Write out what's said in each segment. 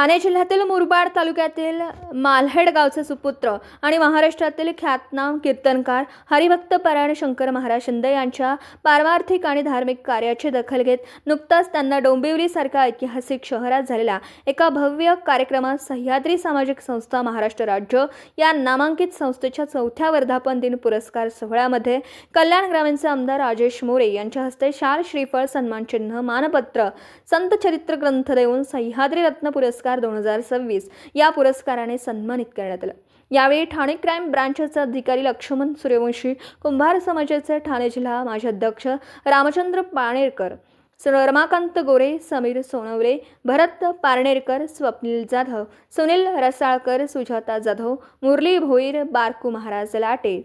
ठाणे जिल्ह्यातील मुरबाड तालुक्यातील मालहेड गावचे सुपुत्र आणि महाराष्ट्रातील ख्यातनाम कीर्तनकार हरिभक्त परायण शंकर महाराज शिंदे यांच्या पारमार्थिक आणि धार्मिक कार्याची दखल घेत नुकताच त्यांना डोंबिवलीसारख्या ऐतिहासिक शहरात झालेल्या एका भव्य कार्यक्रमात सह्याद्री सामाजिक संस्था महाराष्ट्र राज्य या नामांकित संस्थेच्या 4थ्या वर्धापन दिन पुरस्कार सोहळ्यामध्ये कल्याण ग्रामीणचे आमदार राजेश मोरे यांच्या हस्ते शाल श्रीफळ सन्मानचिन्ह मानपत्र संत चरित्र ग्रंथ देऊन सह्याद्री रत्न पुरस्कार 2026 या पुरस्काराने सन्मानित करण्यात आलं। यावेळी ठाणे क्राईम ब्रांचचे अधिकारी लक्ष्मण सूर्यवंशी, कुंभार समाजाचे ठाणे जिल्हा माजी अध्यक्ष रामचंद्र पाणेरकर, रमाकांत गोरे, समीर सोनवले, भरत पारनेरकर, स्वप्नील जाधव, सुनील रसाळकर, सुजाता जाधव, मुरली भोईर, बारकू महाराज लाटे,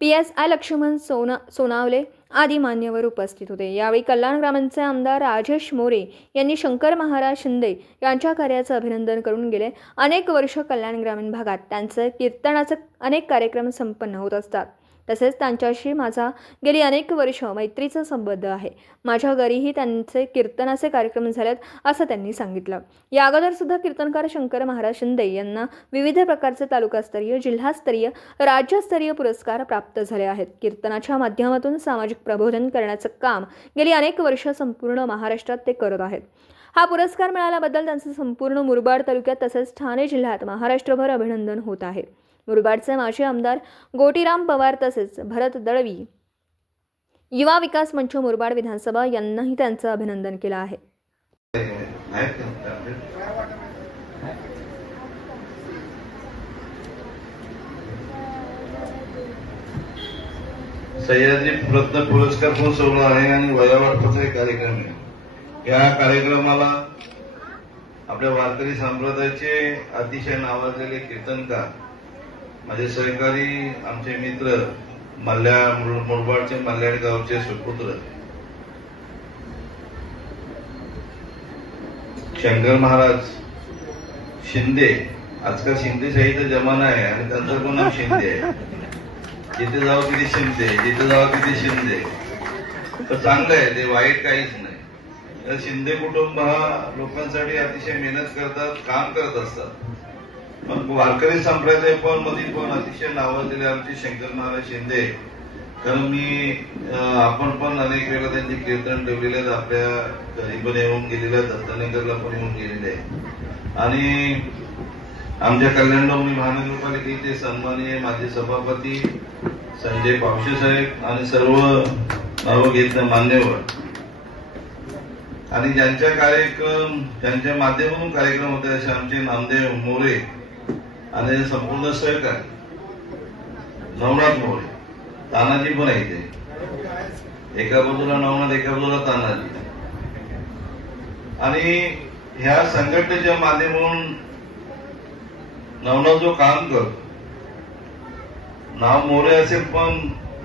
PSI लक्ष्मण सोनावले आदी मान्यवर उपस्थित होते। यावेळी कल्याण ग्रामीणचे आमदार राजेश मोरे यांनी शंकर महाराज शिंदे यांच्या कार्याचे अभिनंदन करून गेले अनेक वर्ष कल्याण ग्रामीण भागात त्यांचे कीर्तनाचे अनेक कार्यक्रम संपन्न होत असतात। तसेच त्यांच्याशी माझा गेली अनेक वर्ष मैत्रीचा संबंध आहे। माझ्या घरीही त्यांचे कीर्तनाचे कार्यक्रम झालेत असं त्यांनी सांगितलं। या अगोदर सुद्धा कीर्तनकार शंकर महाराज शिंदे यांना विविध प्रकारचे तालुकास्तरीय, जिल्हास्तरीय, राज्यस्तरीय पुरस्कार प्राप्त झाले आहेत। कीर्तनाच्या माध्यमातून सामाजिक प्रबोधन करण्याचं काम गेली अनेक वर्ष संपूर्ण महाराष्ट्रात ते करत आहेत। हा पुरस्कार मिळाल्याबद्दल त्यांचे संपूर्ण मुरबाड तालुक्यात तसेच ठाणे जिल्ह्यात महाराष्ट्रभर अभिनंदन होत आहे। मुरबाडचे माजी आमदार गोटीराम पवार तसेच भरत दळवी, युवा विकास मंच मुरबाड विधानसभा यांनाही त्यांचं अभिनंदन केलं आहे। सह्याद्री रत्न पुरस्कार पण सोहळा आहे आणि वयावाटपाचा एक कार्यक्रम आहे। या कार्यक्रमाला आपल्या वारकरी संप्रदायाचे अतिशय नावाजलेले कीर्तनकार, माझे सहकारी, आमचे मित्र, मुरबाडचे मालहेड गावचे सुपुत्र शंकर महाराज शिंदे। आजकाल शिंदे शाहीचा जमाना आहे आणि त्यांचं पण नाव शिंदे आहे। जिथे जाऊ तिथे शिंदे, जिथे जाऊ तिथे शिंदे, तर चांगलं आहे, ते वाईट काहीच नाही। तर शिंदे कुटुंब हा लोकांसाठी अतिशय मेहनत करतात, काम करत असतात। मग वारकरी संप्रदाय पण मध्ये पण अतिशय नावाजलेले आमचे शंकर महाराज शिंदे, कारण आपण पण अनेक वेळा त्यांचे कीर्तन ठेवलेले आहेत, आपल्या घरी पण येऊन गेलेले आहेत, दत्तनगरला पण येऊन गेलेले आहे। आणि आमच्या कल्याण डोंबिवली महानगरपालिकेचे सन्माननीय माजी सभापती संजय पावशे साहेब आणि सर्व नाव घेतले मान्यवर आणि ज्यांच्या कार्यक्रम, त्यांच्या माध्यमातून कार्यक्रम होते असे आमचे नामदेव मोरे आणि संपूर्ण सहकारी नवनाथ मोरे, तानाजी पण आहे ते, एका बाजूला नवनाथ, एका बाजूला तानाजी। आणि ह्या संघटनेच्या माध्यमातून नवनाथ जो काम करतो, नाव मोरे असेल पण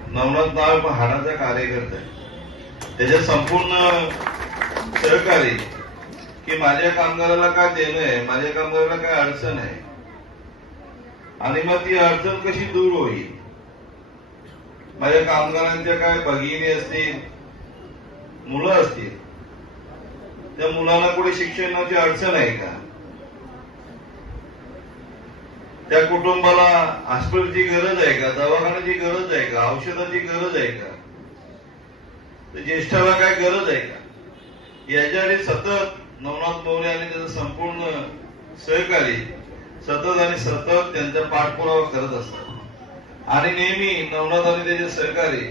नवनाथ नाव पण हाडाचा कार्यकर्ता आहे। त्याच्या संपूर्ण सहकारी की माझ्या कामगाराला काय देणं आहे, माझ्या कामगाराला काय अडचण आहे आणि मग ती अडचण कशी दूर होईल। माझ्या कामगारांच्या काय भगिनी असतील, मुलं असतील, त्या मुलांना कुठे शिक्षणाची अडचण आहे का, त्या कुटुंबाला हॉस्पिटलची गरज आहे का, दवाखान्याची गरज आहे का, औषधाची गरज आहे का, तर ज्येष्ठाला काय गरज आहे का, याच्यासाठी सतत नवनाथ मोरे आणि त्याचा संपूर्ण सहकारी सतत आणि सतत त्यांचा पाठपुरावा करत असतात। आणि नेहमी नवनाथ आणि त्याचे सहकारी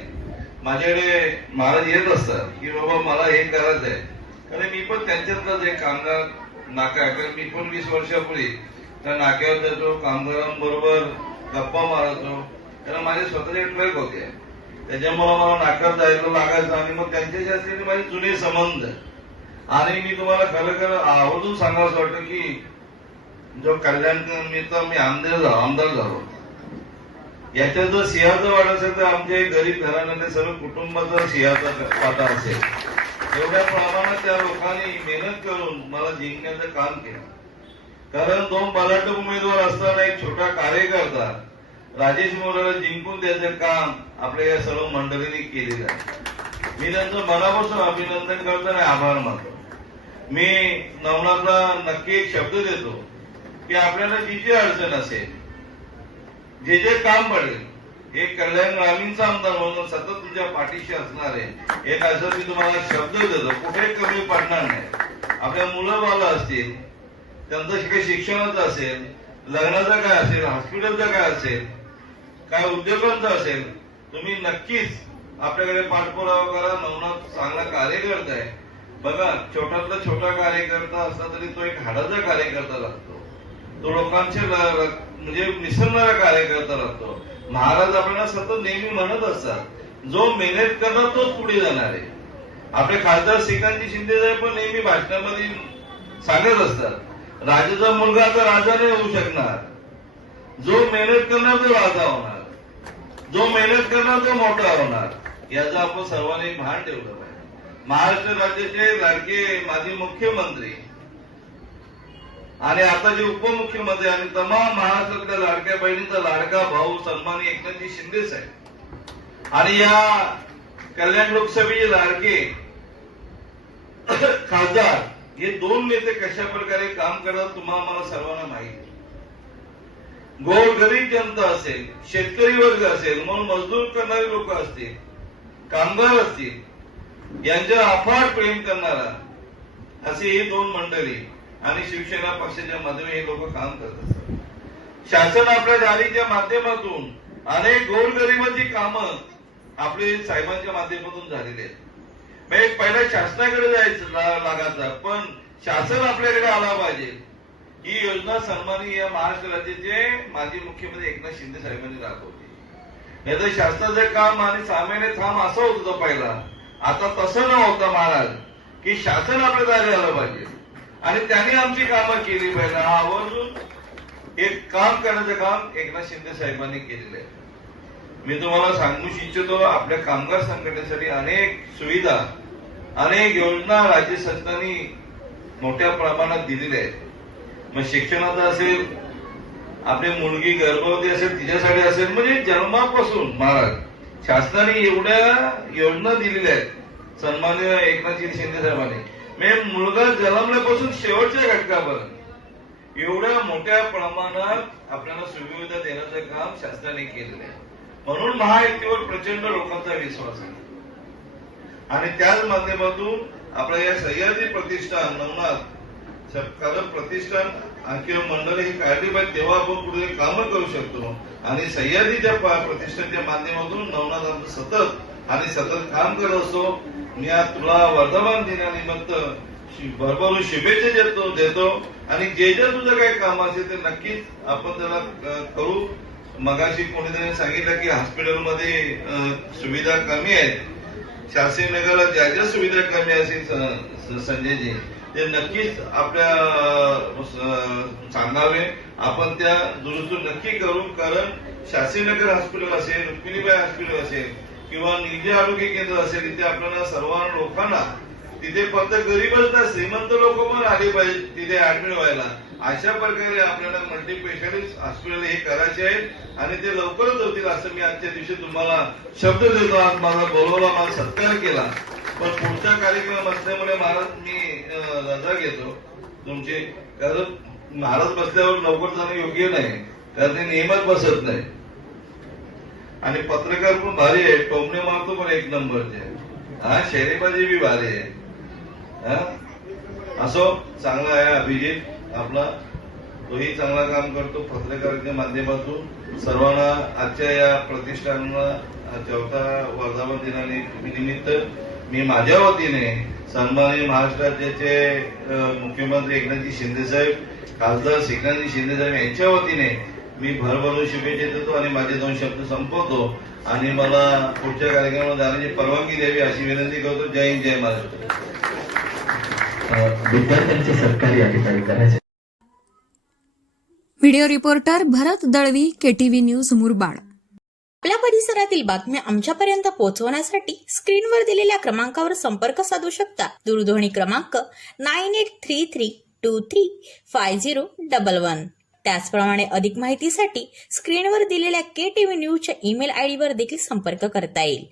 माझ्याकडे महाराज येत असतात की बाबा मला हे करायचं आहे, कारण मी पण त्यांच्यातलाच एक कामगार नाका, कारण मी पण 20 वर्षापूर्वी त्या नाक्यावर जातो, कामगारांबरोबर गप्पा मारायचो, कारण माझे स्वतःचे ट्रक होते, त्याच्यामुळे मला नाक्यावर जायला लागायचं आणि मग त्यांच्याशी असलेले माझे जुने संबंध। आणि मी तुम्हाला खरं आवर्जून सांगावं वाटतं की जो कल्याण मी आमदार झालो, याच्यात जर सिंहाचा वाटा असेल तर आमच्या गरीब घराण्याने सर्व कुटुंबाचा सिंहाचा वाटा असेल। एवढ्या प्रमाणात त्या लोकांनी मेहनत करून मला जिंकण्याचं काम केलं, कारण 2 बलाढ्य उमेदवार असताना एक छोटा कार्यकर्ता राजेश मोरेला जिंकून द्यायचं काम आपल्या या सर्व मंडळींनी केलेलं आहे। मी त्यांचं मनापासून अभिनंदन करतो आणि आभार मानतो। मी नवनाथला नक्की एक शब्द देतो की आपल्याला जी जी अडचण असेल, जे जे काम पडेल, एक कल्याण ग्रामीणचा आमदार म्हणून सतत तुमच्या पाठीशी असणार आहे. एक असं मी तुम्हाला शब्द देतो, कुठे कमी पडणार नाही. आपल्या मुलं बाळ असतील, त्यांचं काही शिक्षणाचं असेल, लग्नाचं काय असेल, हॉस्पिटलचं काय असेल, काय उद्योगांचं असेल, तुम्ही नक्कीच आपल्याकडे पाठपुरावा करा. नवनाथ चांगला कार्यकर्ता आहे. बघा, छोट्यातला छोटा कार्यकर्ता असला तरी तो एक हाडाचा कार्यकर्ता लागतो. तो लोकांचे म्हणजे मिसळणारा कार्यकर्ता लागतो. महाराज आपल्याला सतत नेहमी म्हणत असतात, जो मेहनत करणार तोच पुढे जाणार आहे. आपले खासदार श्रीकांतजी शिंदे साहेब पण नेहमी भाषणामध्ये सांगत असतात, राजाचा मुलगा आता राजा नाही होऊ शकणार, जो मेहनत करणार तो राजा होणार, जो मेहनत करणार तो मोठा होणार. याचं आपण सर्वांनी भान ठेवलं पाहिजे. महाराष्ट्र राज्याचे लाडके माजी मुख्यमंत्री आणि आता जे उपमुख्यमंत्री आणि तमाम महाराष्ट्रातल्या लाडक्या बहिणीचा लाडका भाऊ सन्माननीय एकनाथजी शिंदे साहेब आणि या कल्याण लोकसभेचे लाडके खासदार हे दोन नेते कशा प्रकारे काम करतात तुम्हाला मला सर्वांना माहिती. गोरगरीब जनता असेल, शेतकरी वर्ग असेल, म्हणून मजदूर करणारे लोक असतील, कामगार असतील, यांच्या अफाट प्रेम करणारा असे ही दोन मंडळी आणि शिवसेना पक्षाच्या मध्ये हे लोक काम करत असतात. शासन आपल्या जारीच्या माध्यमातून अनेक गोरगरिबांची कामं आपले साहेबांच्या माध्यमातून झालेली आहेत. पहिल्या शासनाकडे जायचं लागायचं, पण शासन आपल्याकडे आला पाहिजे. ही योजना सन्माननीय या महाराष्ट्र राज्याचे माजी मुख्यमंत्री एकनाथ शिंदे साहेबांनी राबवली. याचं शासनाचं काम आणि सामान्य थांब असं होत होतं पहिला. आता तसं न होता महाराज की शासन आपल्या दारी आलं पाहिजे आणि त्यांनी आमची कामं केली पाहिजे. आवर्जून एक काम करण्याचं काम एकनाथ शिंदे साहेबांनी केलेलं आहे. मी तुम्हाला सांगू इच्छितो, आपल्या कामगार संघटनेसाठी अनेक सुविधा, अनेक योजना राज्य शासनाने मोठ्या प्रमाणात दिलेल्या आहेत. मग शिक्षणाचं असेल, आपली मुलगी गर्भवती असेल तिच्यासाठी असेल, म्हणजे जन्मापासून महाराज शासनाने एवढ्या योजना दिलेल्या आहेत सन्माननीय एकनाथजी शिंदे साहेबांनी. म्हणजे मुलगा जन्मल्यापासून शेवटच्या घटकापर्यंत एवढ्या मोठ्या प्रमाणात आपल्याला सुविधा देण्याचं काम शासनाने केलेलं आहे. म्हणून महायुतीवर प्रचंड लोकांचा विश्वास आहे आणि त्याच माध्यमातून आपल्या या सह्याद्री प्रतिष्ठान, नवनाथ कारण प्रतिष्ठान किंवा मंडळी ही काढली पाहिजे, तेव्हा आपण पुढे कामं करू शकतो. आणि सह्याद्रीच्या प्रतिष्ठानच्या माध्यमातून नवनाथ आमचं सतत काम करत असतो. मी आज तुला वर्धमान दिनानिमित्त भरभरून शुभेच्छा देतो आणि जे तुझं काही काम असेल ते नक्कीच आपण त्याला करू. मगाशी कोणीतरी सांगितलं की हॉस्पिटलमध्ये सुविधा कमी आहेत. शासकीय नगरला ज्या ज्या सुविधा कमी असेल संजयजी ते नक्कीच आपल्या सांगावे. आपण त्या दुरुस्त नक्की करू. कारण शासकीय नगर हॉस्पिटल असेल, रुक्मिणीबाई हॉस्पिटल असेल किंवा निजी आरोग्य केंद्र असेल, इथे आपल्याला सर्व लोकांना तिथे फक्त गरीबच नाही, श्रीमंत लोक पण आले पाहिजे तिथे ऍडमिट व्हायला. अशा प्रकारे आपल्याला मल्टी स्पेशालिस्ट हॉस्पिटल हे करायचे आहेत आणि ते लवकरच होतील असं मी आजच्या दिवशी तुम्हाला शब्द देतो. आज मला बोलवला, मला सत्कार केला, पण पुढचा कार्यक्रम असल्यामुळे महाराज मी रजा घेतो तुमची. कारण महाराज बसल्यावर लवकर जाणं योग्य नाही, कारण ते नियमात बसत नाही. आणि पत्रकार पण भारी आहे, टोमणे मारतो पण एक नंबरचे. हा, शेरेबाजी बी भारी आहे. असो, चांगला आहे अभिजित आपला, तोही चांगला काम करतो पत्रकाराच्या माध्यमातून. सर्वांना आजच्या या प्रतिष्ठानाला 4था वर्धापन दिनानिमित्त मी माझ्या वतीने सन्माननीय महाराष्ट्र राज्याचे मुख्यमंत्री एकनाथजी शिंदे साहेब, खासदार श्रीकांतजी शिंदे साहेब यांच्या वतीने मी भरभरून शुभेच्छा देतो आणि माझे 2 शब्द संपवतो आणि मला पुढच्या कार्यक्रमाला जाण्याची परवानगी द्यावी अशी विनंती करतो. जय हिंद, जय महाराष्ट्र. विद्यार्थ्यांचे सरकारी अधिकारी करायचे. व्हिडिओ रिपोर्टर भरत दळवी, KTV न्यूज मुरबाड. आपल्या परिसरातील बातम्या आमच्यापर्यंत पोहोचवण्यासाठी स्क्रीनवर दिलेल्या क्रमांकावर संपर्क साधू शकता. दूरध्वनी क्रमांक 9833235011. त्याचप्रमाणे अधिक माहितीसाठी स्क्रीनवर दिलेल्या KTV न्यूजच्या ईमेल आयडीवर देखील संपर्क करता येईल.